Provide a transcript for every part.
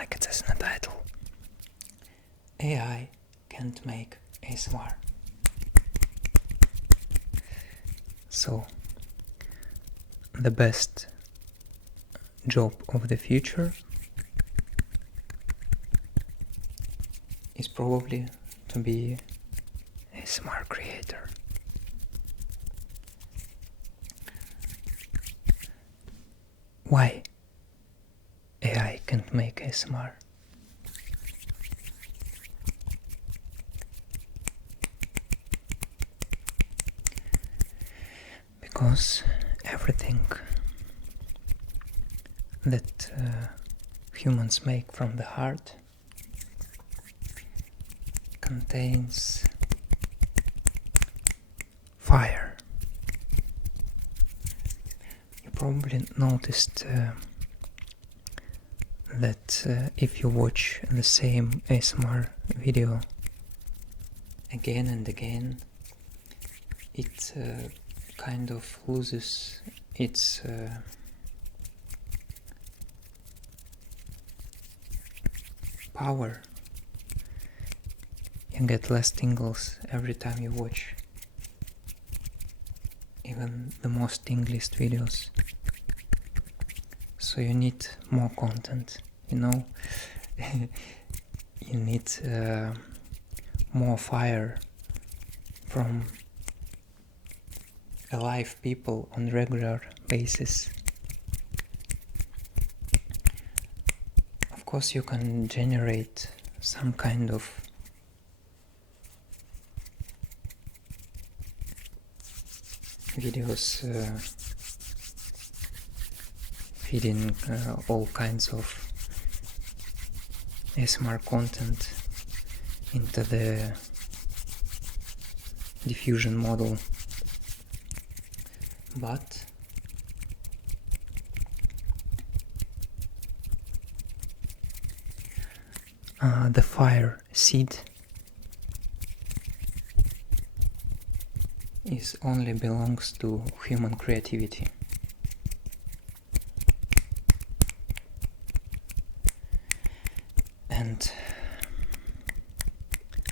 like it says in the title, AI can't make ASMR. So, the best job of the future is probably to be a ASMR creator. Why AI can't make ASMR? Because everything that humans make from the heart contains fire. You probably noticed that if you watch the same ASMR video again and again, it kind of loses its power. You get less tingles every time you watch even the most tingliest videos. So you need more content, you know. You need more fire from alive people on regular basis. Of course you can generate some kind of videos feeding all kinds of ASMR content into the diffusion model, but the fire seed only belongs to human creativity. And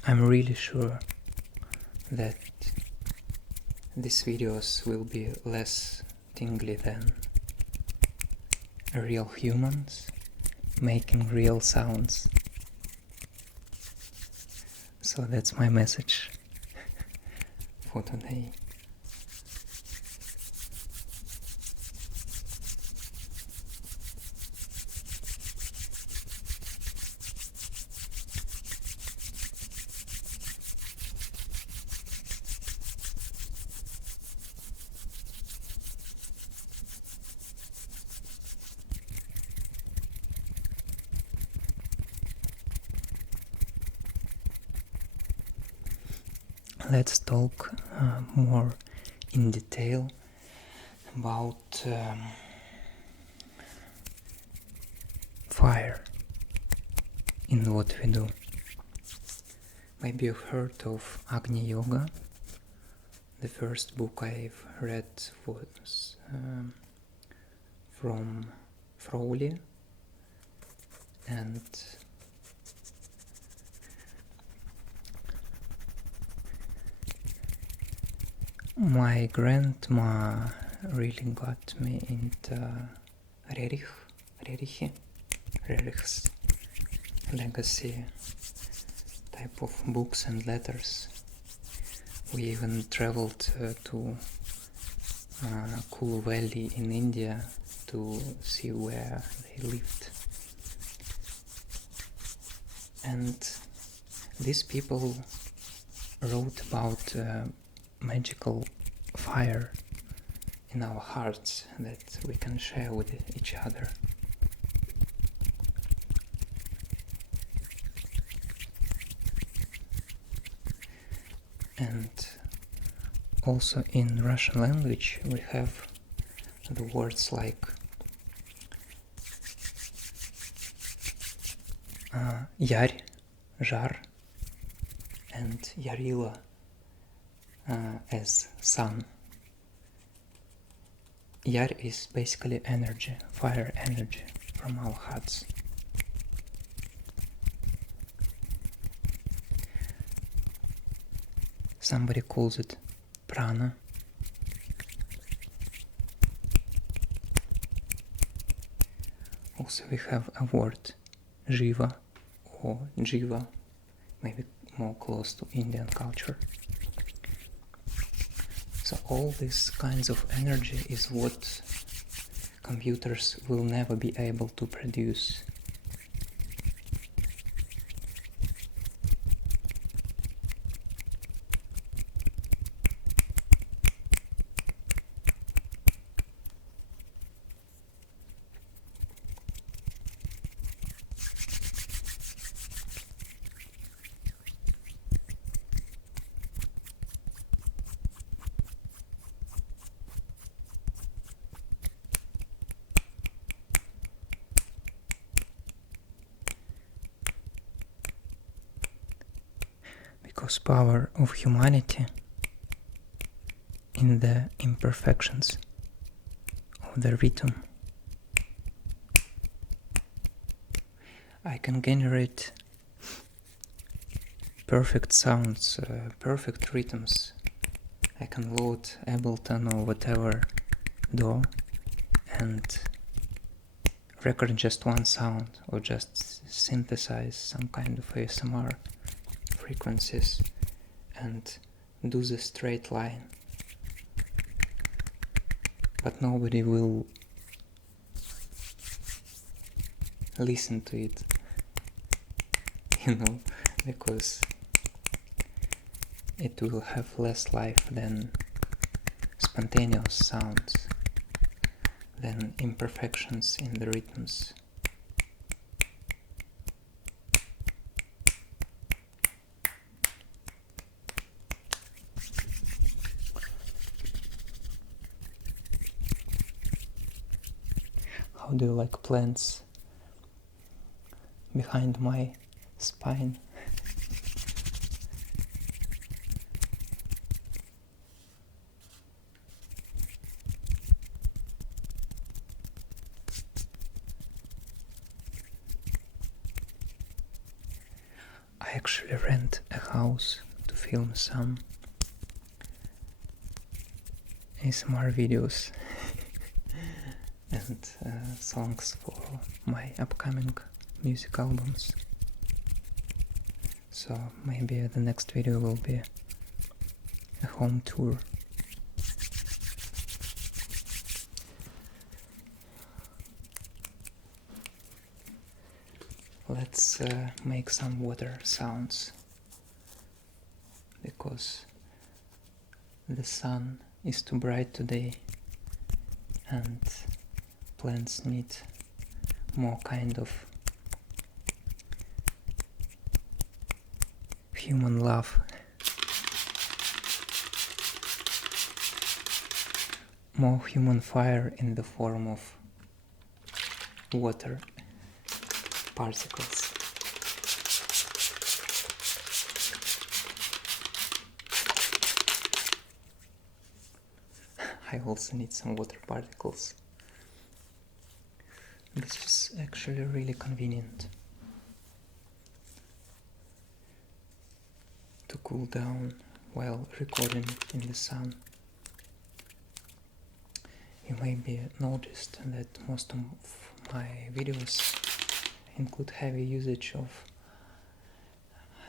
I'm really sure that these videos will be less tingly than real humans making real sounds. So that's my message for today. Let's talk more in detail about fire in what we do. Maybe you've heard of Agni Yoga. The first book I've read was from Frowley, and my grandma really got me into Rerich's legacy type of books and letters. We even traveled to Kulu Valley in India to see where they lived. And these people wrote about magical fire in our hearts that we can share with each other. And also in Russian language we have the words like Yar, Jar, and Ярило as sun. Yar is basically energy, fire energy from our hearts. Somebody calls it prana. Also we have a word jiva or jiva, maybe more close to Indian culture. So all these kinds of energy is what computers will never be able to produce. Because power of humanity in the imperfections of the rhythm. I can generate perfect sounds, perfect rhythms. I can load Ableton or whatever DAW and record just one sound or just synthesize some kind of ASMR frequencies and do the straight line, but nobody will listen to it, because it will have less life than spontaneous sounds, than imperfections in the rhythms. How do you like plants behind my spine? I actually rent a house to film some ASMR videos and songs for my upcoming music albums. So maybe the next video will be a home tour. Let's make some water sounds, because the sun is too bright today and plants need more kind of human love, more human fire in the form of water particles. I also need some water particles. This is actually really convenient to cool down while recording in the sun. You maybe noticed that most of my videos include heavy usage of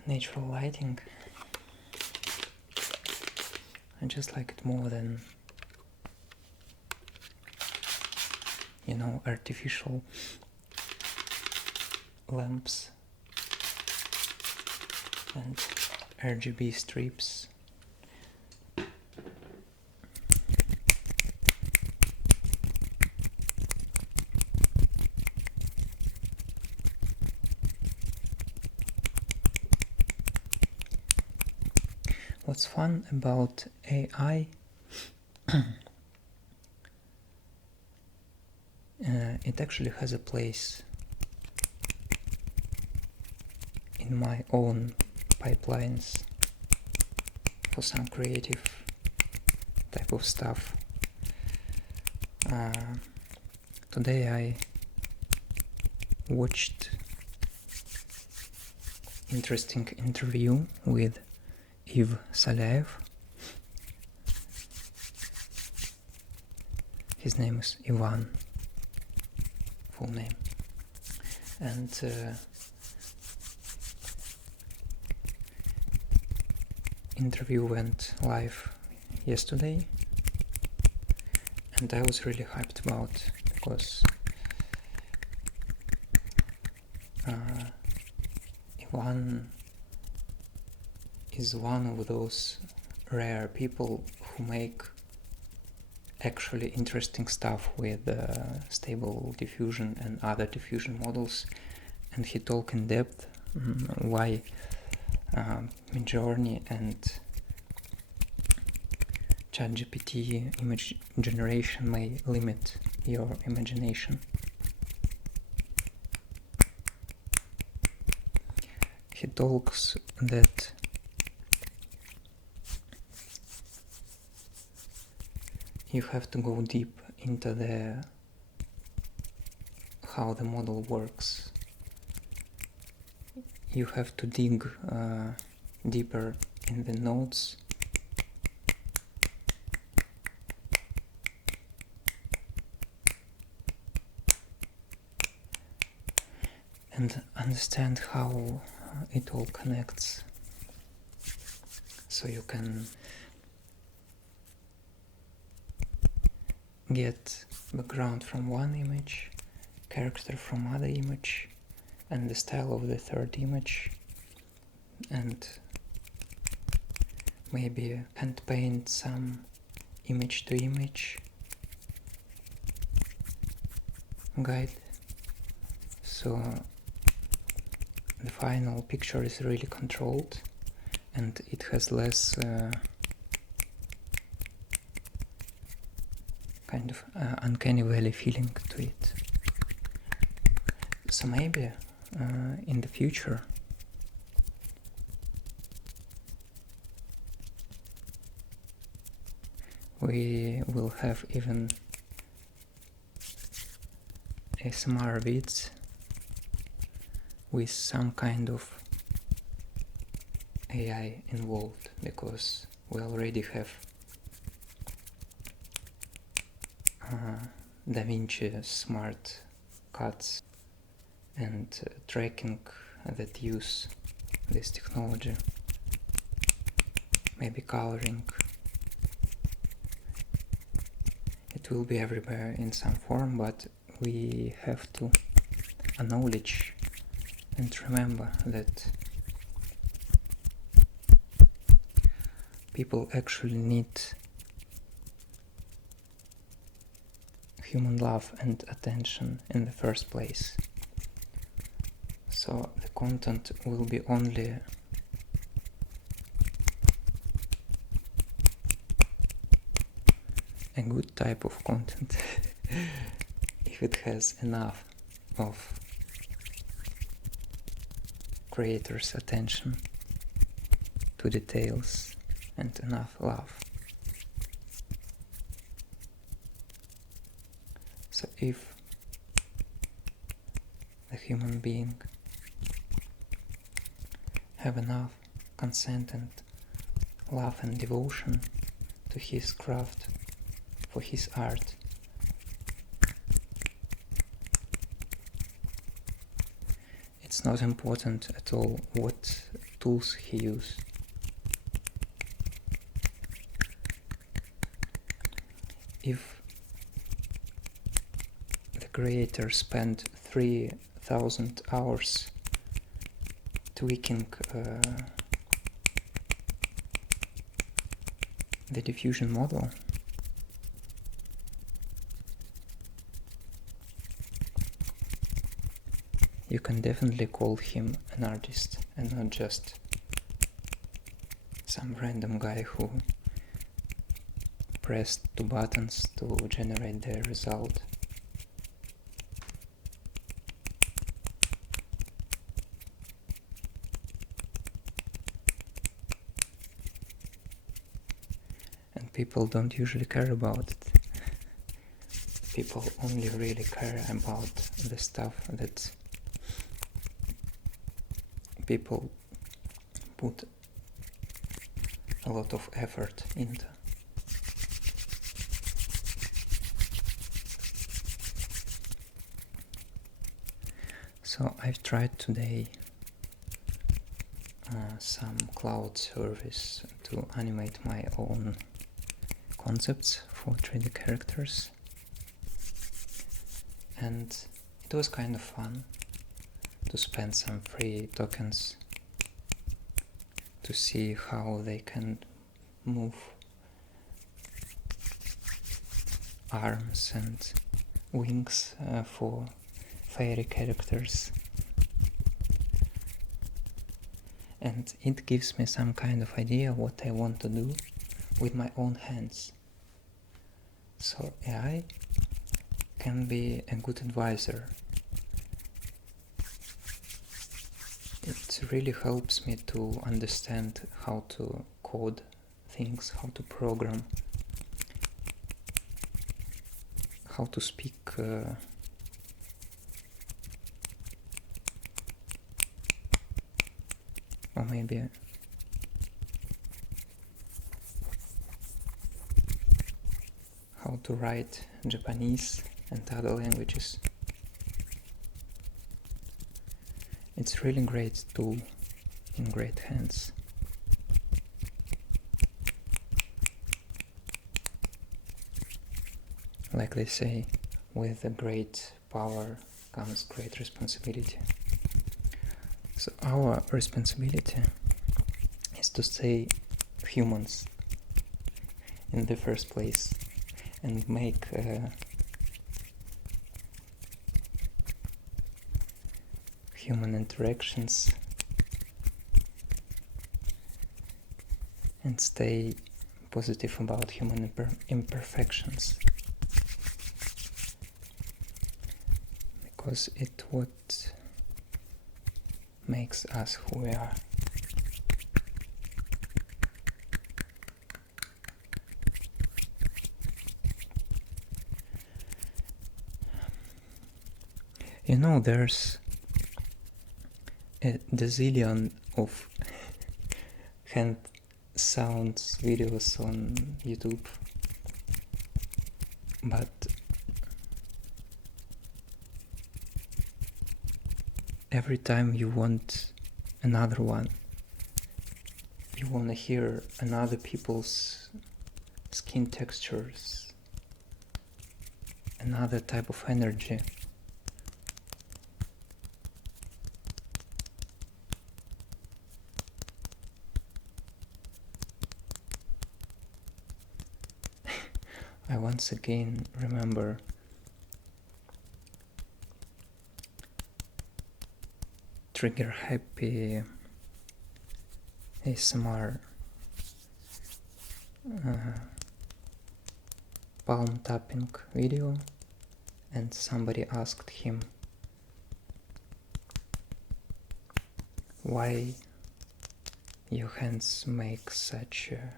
natural lighting. I just like it more than artificial lamps and RGB strips. What's fun about AI it actually has a place in my own pipelines for some creative type of stuff. Today I watched interesting interview with Solayev. His name is Ivan, full name. And interview went live yesterday, and I was really hyped about it because Ivan is one of those rare people who make actually interesting stuff with stable diffusion and other diffusion models, and he talked in depth why Midjourney and ChatGPT image generation may limit your imagination. He talks that you have to go deep into how the model works. You have to dig deeper in the nodes and understand how it all connects, so you can get background from one image, character from other image, and the style of the third image, and maybe hand paint some image to image guide, so the final picture is really controlled and it has less kind of uncanny valley feeling to it. So maybe in the future we will have even ASMR vids with some kind of AI involved, because we already have Divinity smart cuts and tracking that use this technology, maybe coloring. It will be everywhere in some form, but we have to acknowledge and remember that people actually need human love and attention in the first place. So the content will be only a good type of content if it has enough of creators' attention to details and enough love. So if the human being have enough consent and love and devotion to his craft, for his art, it's not important at all what tools he uses. If the creator spent 3,000 hours tweaking the diffusion model, you can definitely call him an artist and not just some random guy who pressed 2 buttons to generate the result. And people don't usually care about it. People only really care about the stuff that people put a lot of effort into. So I've tried today some cloud service to animate my own concepts for 3D characters, and it was kind of fun to spend some free tokens to see how they can move arms and wings for fairy characters, and it gives me some kind of idea what I want to do with my own hands. So AI can be a good advisor. It really helps me to understand how to code things, how to program, how to speak or maybe how to write Japanese and other languages. It's really great tool in great hands. Like they say, with a great power comes great responsibility. So our responsibility is to stay humans in the first place and make human interactions and stay positive about human imperfections, because it's what makes us who we are. You know, there's a gazillion of hand sounds videos on YouTube, but every time you want another one, you want to hear another people's skin textures, another type of energy. I once again remember trigger happy ASMR palm tapping video, and somebody asked him why your hands make such a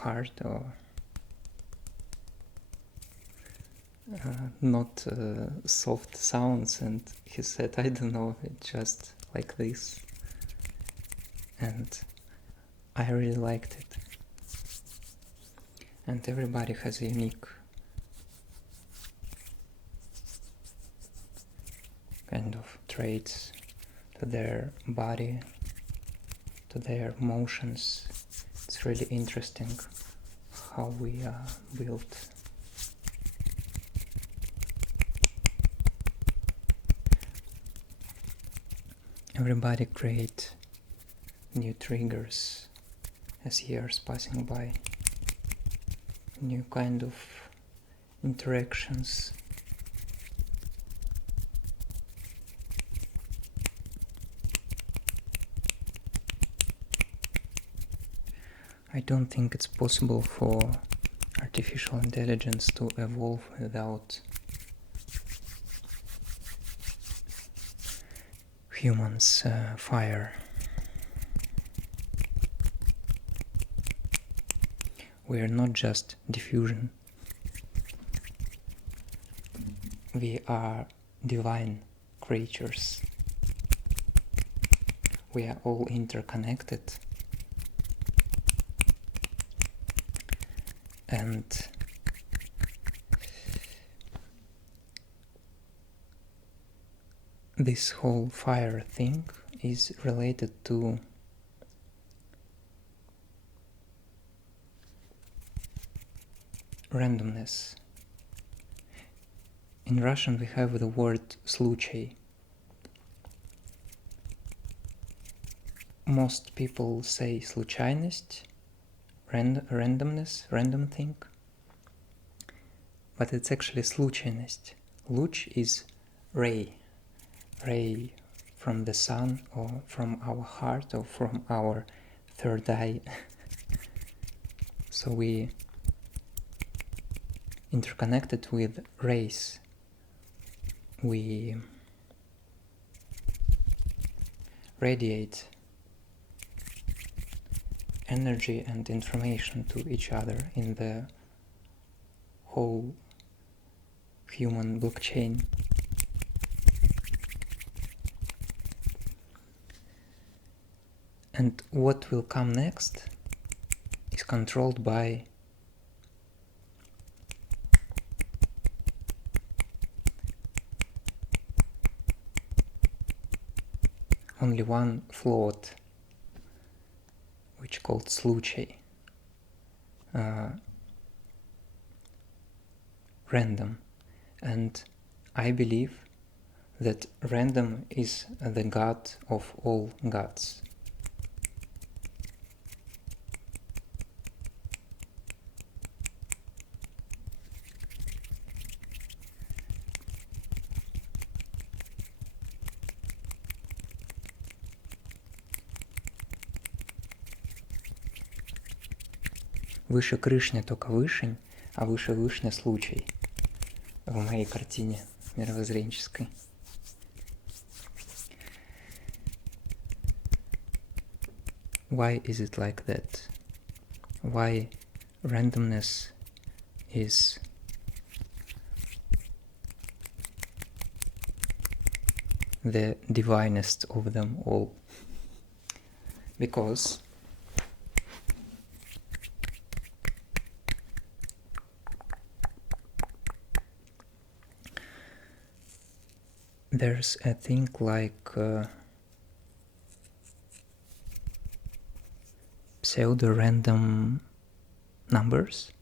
hard or not soft sounds, and he said, I don't know, it's just like this, and I really liked it. And everybody has a unique kind of traits to their body, to their motions. It's really interesting how we are built. Everybody create new triggers as years passing by, new kind of interactions. I don't think it's possible for artificial intelligence to evolve without humans' fire. We are not just diffusion. We are divine creatures we are all interconnected, and this whole fire thing is related to randomness. In Russian we have the word случай. Most people say случайность, randomness, random thing, but it's actually случайность. Луч is ray from the sun, or from our heart, or from our third eye. So we interconnected with rays. We radiate energy and information to each other in the whole human blockchain. And what will come next is controlled by only one float, which called Случай, random. And I believe that random is the god of all gods. Выше Крышня только вышень, а выше Вышня случай в моей картине мировоззренческой. Why is it like that? Why randomness is the divinest of them all? Because there's a thing like pseudo-random numbers.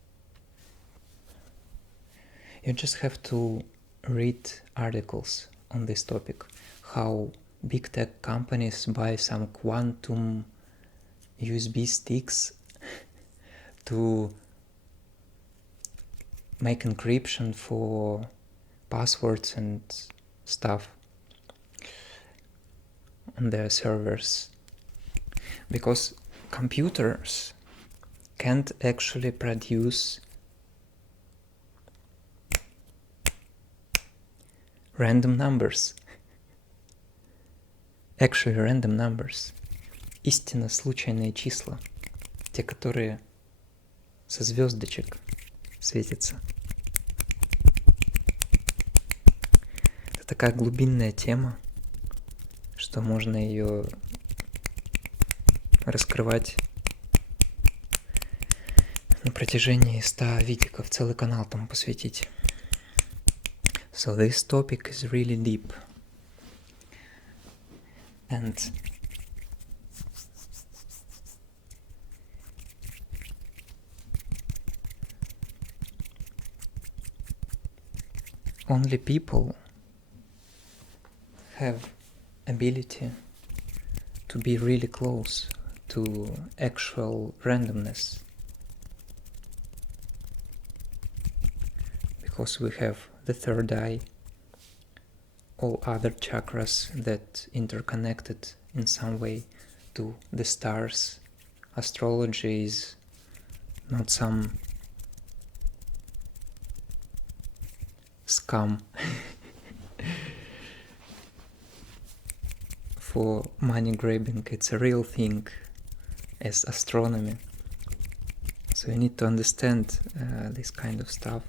You just have to read articles on this topic, how big tech companies buy some quantum USB sticks to make encryption for passwords and stuff on their servers, because computers can't actually produce random numbers. Actually random numbers. Истинно случайные числа. Те, которые со звездочек светятся. Это такая глубинная тема, что можно ее раскрывать на протяжении 100 видиков, целый канал там посвятить. So this topic is really deep. And only people have ability to be really close to actual randomness, because we have the third eye, all other chakras that interconnected in some way to the stars. Astrology is not some scam for money grabbing. It's a real thing as astronomy. So you need to understand this kind of stuff.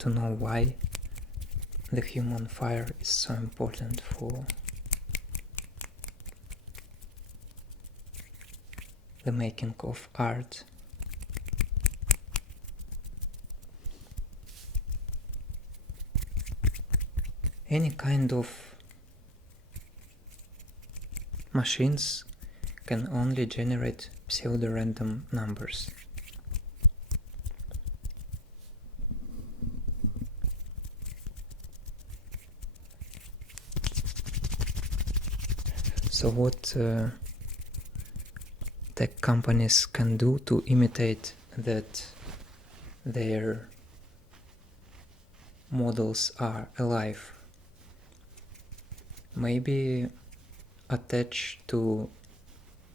To know why the human fire is so important for the making of art. Any kind of machines can only generate pseudo-random numbers. So what tech companies can do to imitate that their models are alive? Maybe attach to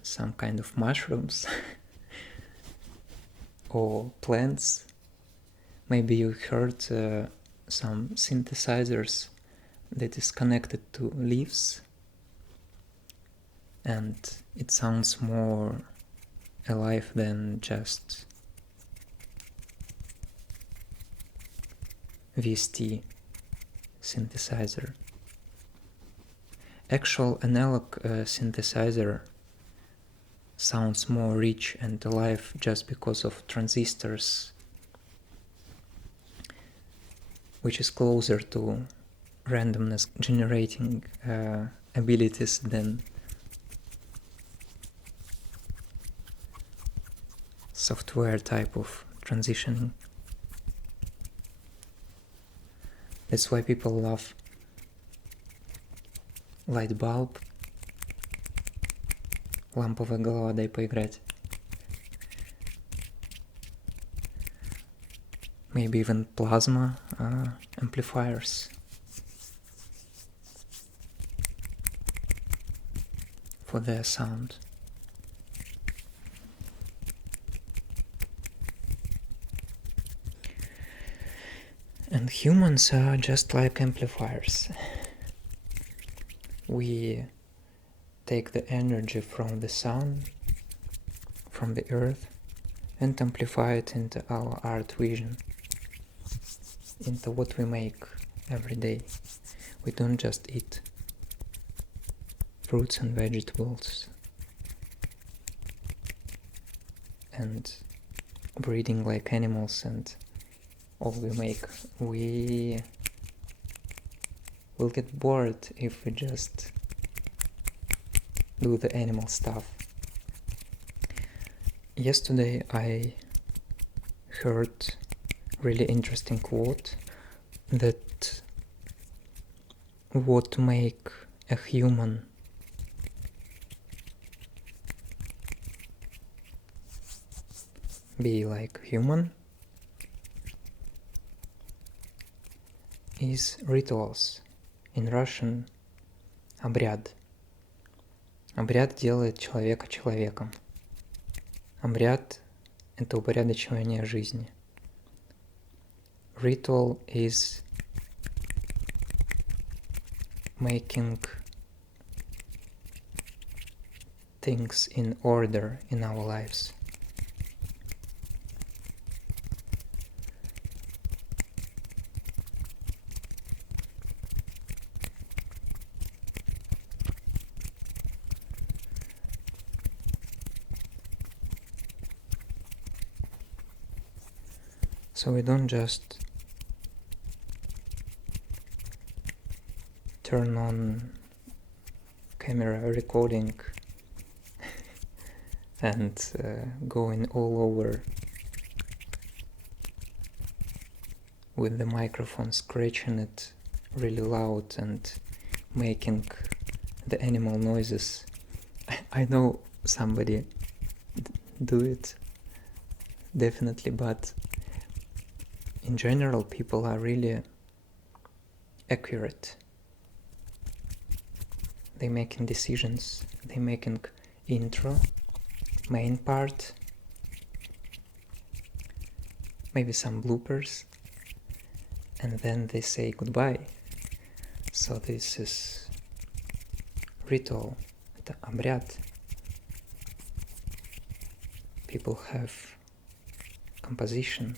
some kind of mushrooms or plants. Maybe you heard some synthesizers that is connected to leaves, and it sounds more alive than just VST synthesizer. Actual analog synthesizer sounds more rich and alive just because of transistors, which is closer to randomness generating abilities than software type of transitioning. That's why people love light bulb, ламповая голова, дай поиграть. Maybe even plasma amplifiers for their sound. And humans are just like amplifiers. We take the energy from the sun, from the earth, and amplify it into our art vision, into what we make every day. We don't just eat fruits and vegetables and breeding like animals and all we make. We will get bored if we just do the animal stuff. Yesterday I heard really interesting quote that what make a human be like human is rituals. In Russian обряд. Обряд делает человека человеком. Обряд — это упорядочивание жизни. Ritual is making things in order in our lives. So we don't just turn on camera recording and going all over with the microphone, scratching it really loud and making the animal noises. I know somebody do it, definitely, but in general people are really accurate. They making decisions, they making intro, main part, maybe some bloopers, and then they say goodbye. So this is ritual, это обряд. People have composition.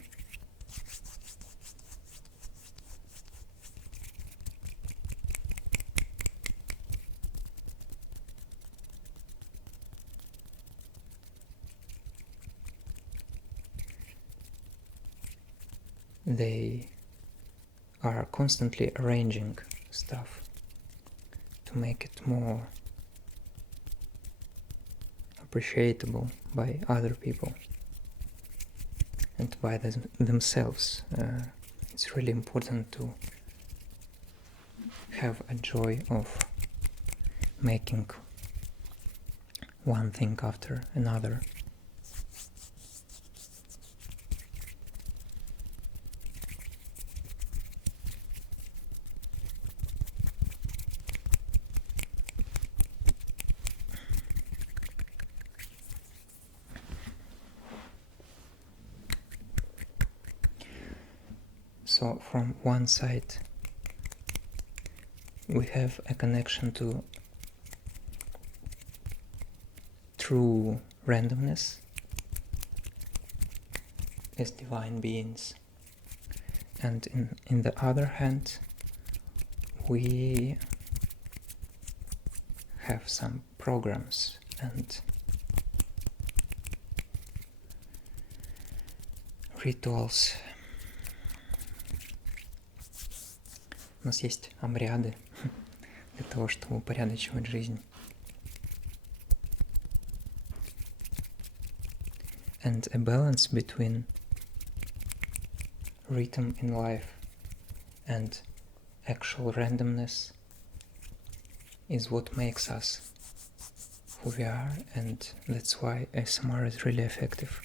they are constantly arranging stuff to make it more appreciable by other people and by themselves. It's really important to have a joy of making one thing after another. So from one side we have a connection to true randomness as divine beings, and in the other hand we have some programs and rituals. У нас есть обряды для того, чтобы упорядочивать жизнь. And a balance between rhythm in life and actual randomness is what makes us who we are, and that's why ASMR is really effective.